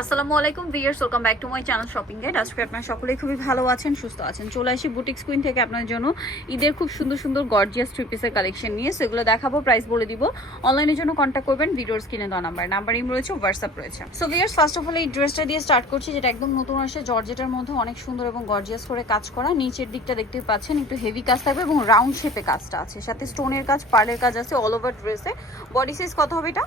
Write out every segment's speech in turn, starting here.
আসসালামু আলাইকুম viewers, welcome back to my channel shopping guide. আজকে আপনারা সকলেই খুবই ভালো আছেন, সুস্থ আছেন। চলে আসি বুটিক্স কুইন থেকে আপনাদের জন্য ঈদের খুব সুন্দর সুন্দর গর্জিয়াস থ্রি পিসের কালেকশন নিয়ে। সেগুলো দেখাবো, প্রাইস বলে দিব। অনলাইনের জন্য কন্ট্যাক্ট করবেন ভিডিওর স্ক্রিনে দেওয়া নাম্বার ইম রয়েছে, হোয়াটসঅ্যাপ রয়েছে। So viewers, first of all এই ড্রেসটা দিয়ে স্টার্ট করছি, যেটা একদম নতুন আসে। জর্জেটের মধ্যে অনেক সুন্দর এবং গর্জিয়াস করে কাজ করা। নিচের দিকটা দেখতে পাচ্ছেন একটু হেভি কাজ থাকবে এবং রাউন্ড শেপে কাজটা আছে, সাথে স্টোনের কাজ, পার্লের কাজ আছে অল ওভার ড্রেসে। বডি সাইজ কত হবে এটা?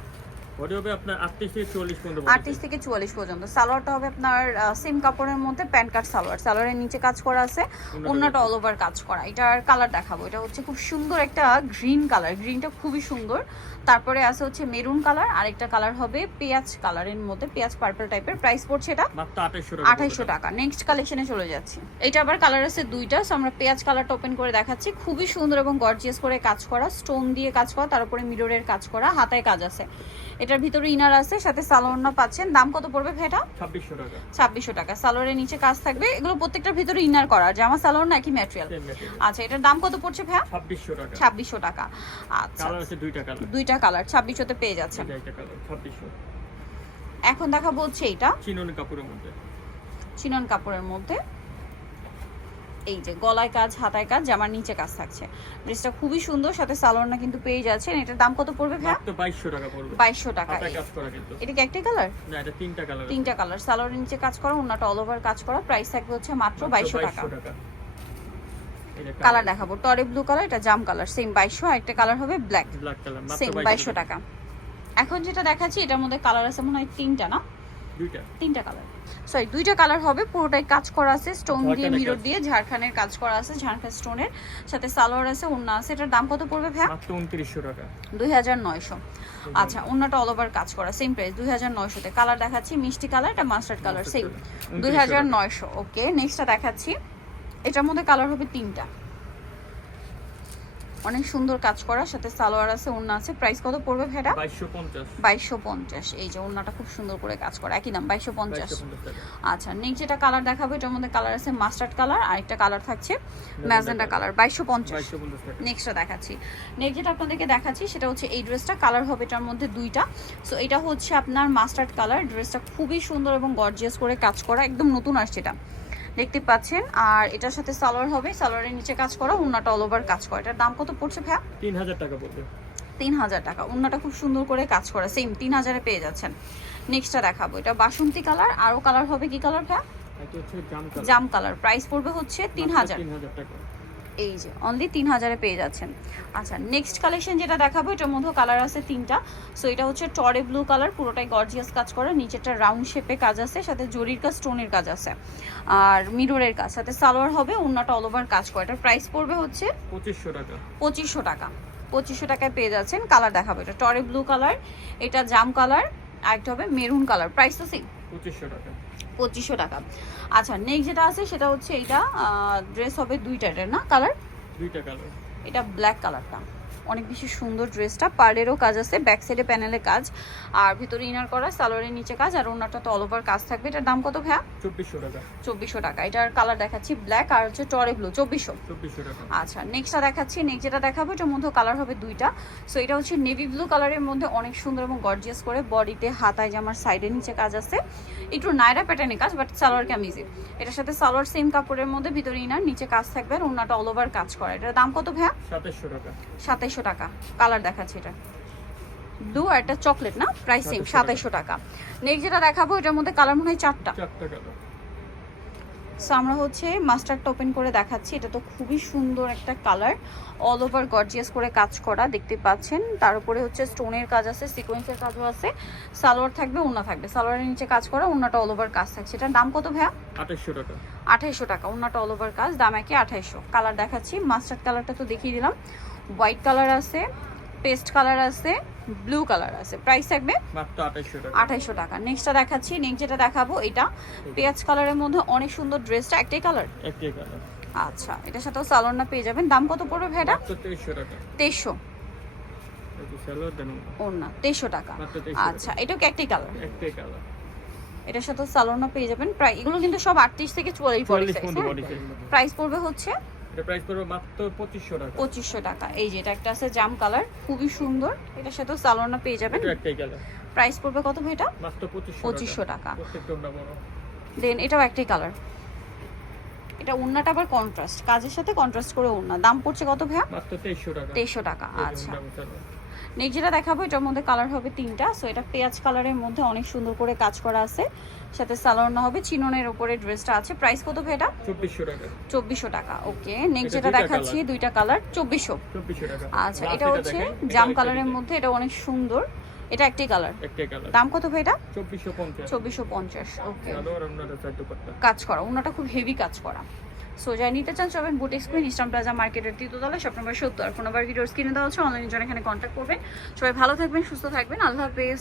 বডি হবে আপনার 38 থেকে 44 পর্যন্ত। 38 থেকে 44 পর্যন্ত। সালোয়ারটা হবে আপনার সেম কাপড়ের মধ্যে প্যান্ট কাট সালোয়ার। সালোয়ারের নিচে কাজ করা আছে, ওন্নাটা অল ওভার কাজ করা। এটার কালার দেখাবো। এটা হচ্ছে খুব সুন্দর একটা গ্রিন কালার, গ্রিনটা খুবই সুন্দর। তারপরে আছে হচ্ছে মেরুন কালার, আরেকটা কালার হবে পেঁয়াজ কালারের মধ্যে, পেঁয়াজ পার্পল টাইপের। প্রাইস পড়ছে এটা মাত্র 2800 টাকা। নেক্সট কালেকশনে চলে যাচ্ছি। এটা আবার কালার আছে দুইটা, সো আমরা পেঁয়াজ কালারটা ওপেন করে দেখাচ্ছি। খুবই সুন্দর এবং গর্জিয়াস করে কাজ করা, স্টোন দিয়ে কাজ করা, তার উপরে মিররের কাজ করা, হাতায় কাজ আছে। এটার ভিতরে ইনার আছে, সাথে সালোয়ারনা পাচ্ছেন। দাম কত পড়বে ভাই এটা? 2600 টাকা। 2600 টাকা। সালোয়ারের নিচে কাজ থাকবে। এগুলো প্রত্যেকটার ভিতরে ইনার করা, জামা সালোয়ার না একই ম্যাটেরিয়াল। আচ্ছা, এটার দাম কত পড়ছে ভাই? 2600 টাকা। 2600 টাকা। আচ্ছা, কালার আছে দুইটা কালার 2600 তে পেয়ে যাচ্ছেন। এটা কালার 2600। এখন দেখা বলছে এটা চিনন কাপড়ের মধ্যে, চিনন কাপড়ের মধ্যে। এই যে গলায় কাজ, হাতায় কাজ, জামার নিচে কাজ থাকছে। ড্রেসটা খুবই সুন্দর, সাথে সালোয়ারনা কিন্তু পেয়ে যাচ্ছেন। এটার দাম কত পড়বে ভাই? মাত্র 2200 টাকা পড়বে। 2200 টাকা। হাতায় কাজ করা কিন্তু। এটা কি একটাই কালার? না, এটা তিনটা কালার। তিনটা কালার। সালোয়ারের নিচে কাজ করা, ওন্নাটা অল ওভার কাজ করা। প্রাইস থাকবে হচ্ছে মাত্র 2200 টাকা। কালার দেখাবো, টরে ব্লু কালার, এটা জাম কালার, সেম 2200। আর একটা কালার হবে ব্ল্যাক কালার, মাত্র সেম 2200 টাকা। এখন যেটা দেখাচ্ছি, এটার মধ্যে কালার আছে মনে হয় তিনটা, না তিনটা কালার, সরি দুইটা কালার হবে। পুরোটাই কাজ করা আছে স্টোন দিয়ে, মিরর দিয়ে, ঝাড়খানের কাজ করা আছে, ঝাড়খান স্টোনের সাথে সালোয়ার আছে, ওন্না আছে। এটার দাম কত পড়বে ভাই? মাত্র 2900 টাকা। 2900। আচ্ছা, ওন্নাটা অল ওভার কাজ করা, সেম প্রাইস 2900 তে। কালার দেখাচ্ছি মিষ্টি কালার, এটা মাস্টার্ড কালার, সেম 2900। ওকে, নেক্সটটা দেখাচ্ছি। এটার মধ্যে কালার হবে তিনটা, অনেক সুন্দর কাজ করা, সাথে সালোয়ার আছে, ওন্না আছে। প্রাইস কত পড়বে ভাইটা? 2250। এই যে ওন্নাটা খুব সুন্দর করে কাজ করা, একই দাম 2250। আচ্ছা, নেক্সট যেটা কালার দেখাবো, এটার মধ্যে কালার আছে মাস্টার্ড কালার, আর একটা কালার থাকছে ম্যাজেন্টা কালার, 2250। নেক্সটটা দেখাচ্ছি। নেক্সট যেটা আপনাদেরকে দেখাচ্ছি সেটা হচ্ছে এই ড্রেসটা। কালার হবে এটার মধ্যে দুইটা। সো এটা হচ্ছে আপনার মাস্টার্ড কালার। ড্রেসটা খুবই সুন্দর এবং গর্জিয়াস করে কাজ করা, একদম নতুন আসছে এটা, দেখতে পাচ্ছেন। আর এটার সাথে সালোয়ার হবে, সালোয়ারের নিচে কাজ করা, ওন্নাটা অল ওভার কাজ করা। এটার দাম কত পড়ছে ভাইয়া? 3000 টাকা পড়বে। 3000 টাকা। ওন্নাটা খুব সুন্দর করে কাজ করা, সেম 3000 এ পেয়ে যাচ্ছেন। নেক্সটটা দেখাবো, এটা বাসন্তী কালার। আরো কালার হবে, কি কালার ভাইয়া? এটা হচ্ছে জাম কালার। প্রাইস পড়বে হচ্ছে 3000 টাকা। এই যে অনলি 3000 এ পেয়ে যাচ্ছেন। আচ্ছা, নেক্সট কালেকশন যেটা দেখাবো, এটার মধ্যে কালার আছে তিনটা। সো এটা হচ্ছে টরে ব্লু কালার, পুরোটাই গর্জিয়াস কাজ করা, নিচেটা রাউন্ড শেপে কাজ আছে, সাথে জরির কাজ, স্টোনের কাজ আছে, আর মিররের কাজ, সাথে সালোয়ার হবে, ওন্নাটা অল ওভার কাজ করা। এটার প্রাইস পড়বে হচ্ছে 2500 টাকা। 2500 টাকা। 2500 টাকায় পেয়ে যাচ্ছেন। কালার দেখাবো, এটা টরে ব্লু কালার, এটা জাম কালার, আর একটা হবে মেরুন কালার। প্রাইস তো সেম 2500 টাকা। 2500 টাকা। আচ্ছা, নেক্সট যেটা আছে সেটা হচ্ছে এইটা। ড্রেস হবে দুইটা, এটার না কালার দুইটা কালার। এটা ব্ল্যাক কালারটা অনেক বেশি সুন্দর। ড্রেসটা পার্লেরও কাজ আছে, ব্যাক সাইডে প্যানেলে কাজ, আর ভিতরে ইনার করা, সালোয়ারের নিচে কাজ, আর ওন্নাটা তো অল ওভার কাজ থাকবে। এটার দাম কত ভাইয়া? 2400 টাকা। 2400 টাকা। এটার কালার দেখাচ্ছি ব্ল্যাক, আর হচ্ছে টরে ব্লু, 2400 টাকা। আচ্ছা, নেক্সটটা দেখাচ্ছি। নেক্সট যেটা দেখাবো, এটার মধ্যে কালার হবে দুইটা। সো এটা হচ্ছে নেভি ব্লু কালারের মধ্যে, অনেক সুন্দর এবং গর্জিয়াস করে। বডিতে, হাতায়, জামার সাইডের নিচে কাজ আছে, একটু নায়রা প্যাটার্নে কাজ, বাট সালোয়ার কামিজে। এটার সাথে সালোয়ার সেম কাপড়ের মধ্যে, ভিতরে ইনার, নিচে কাজ থাকবে, আর ওন্নাটা অল ওভার কাজ করা। এটার দাম কত ভাইয়া? 2700 টাকা। 2700 টাকা। কালার দেখাচ্ছি, এটা ব্লু আর একটা চকলেট, না প্রাইস সেম 2700 টাকা। নেক্সট যেটা দেখাবো, এটার মধ্যে কালার মনে হয় চারটা কালার। সো আমরা হচ্ছে মাস্টার্ডটা ওপেন করে দেখাচ্ছি। এটা তো খুবই সুন্দর একটা কালার, অল ওভার গর্জিয়াস করে কাজ করা, দেখতে পাচ্ছেন। তার উপরে হচ্ছে স্টোনের কাজ আছে, সিকোয়েন্সের কাজও আছে, সালোয়ার থাকবে, ওন্না থাকবে, সালোয়ারের নিচে কাজ করা, ওন্নাটা অল ওভার কাজ থাকছে। এটার দাম কত ভাইয়া? 2800 টাকা। 2800 টাকা। ওন্নাটা অল ওভার কাজ, দাম একই 2800। কালার দেখাচ্ছি। মাস্টার্ড কালারটা তো দেখিয়ে দিলাম, হোয়াইট কালার আছে, পেস্ট কালার আছে, ব্লু কালার আছে। প্রাইস থাকবে মাত্র 2800 টাকা। 2800 টাকা। নেক্সটটা দেখাচ্ছি। নেক্সট যেটা দেখাবো, এটা পেঁয়াজ কালারের মধ্যে অনেক সুন্দর। ড্রেসটা একটাই কালার? একটাই কালার। আচ্ছা, এটার সাথেও সালোয়ারটা পেয়ে যাবেন। দাম কত পড়বে ভাইটা? মাত্র 2300 টাকা। 2300। এই সালোয়ার দেন ওন্না 2300 টাকা। মাত্র 2300 আচ্ছা, এটাও কি একটাই কালার? একটাই কালার। এটার সাথেও সালোয়ারটা পেয়ে যাবেন। প্রায় এগুলো কিন্তু সব 38 থেকে 44 বডি সাইজ। প্রাইস পড়বে হচ্ছে এটা প্রাইস পড়বে মাত্র 2500 টাকা। 2500 টাকা। এই যে এটা একটা আছে জাম কালার, খুবই সুন্দর। এটার সাথেও সালোয়ারটা পেয়ে যাবেন। এটা একটাই কালার। প্রাইস পড়বে কত ভাই এটা? মাত্র 2500 টাকা। প্রত্যেকটা ওন্না বড়। দেন এটাও একটাই কালার, এটা ওন্নাটা আবার কন্ট্রাস্ট, কাজের সাথে কন্ট্রাস্ট করে ওন্না। দাম পড়ছে কত ভাইয়া? মাত্র 2300 টাকা। 2300 টাকা। এই যে আচ্ছা ওন্না সালোয়ার। নেক্সট যেটা দেখাবো এটার মধ্যে কালার হবে 3টা। সো এটা পেঁয়াজ কালারের মধ্যে অনেক সুন্দর করে কাজ করা আছে, সাথে সালোয়ার না হবে চিননের উপরে ড্রেসটা আছে। প্রাইস কত ভাই এটা? 2400 টাকা। 2400 টাকা। ওকে নেক্সট এটা যেটা দুইটা দেখাচ্ছি colour। দুইটা কালার 2400। 2400 টাকা। আচ্ছা Last এটা হচ্ছে দেখেন, এটা জাম আরেকটা কালারের design। মধ্যে, এটা অনেক সুন্দর, এটা একটাই কালার। একটাই কালার। দাম কত ভাই এটা? 2450। 2450। ওকে সালোয়ার ওন্নাটা চার দুপাট্টা। কাজ করা, ওনাটা খুব হেভি কাজ করা। সো যাই নিতে চান সবাই বুটিক স্কুইন ইস্টার্ন প্লাজা মার্কেটের 3য় তলা, শপ নম্বর 70। ফোন নাম্বার ভিডিওর স্ক্রিনে দেওয়া হচ্ছে, অনলাইনে জন্য এখানে কন্ট্যাক্ট করবেন। সবাই ভালো থাকবেন, সুস্থ থাকবেন, আল্লাহ হাফেজ।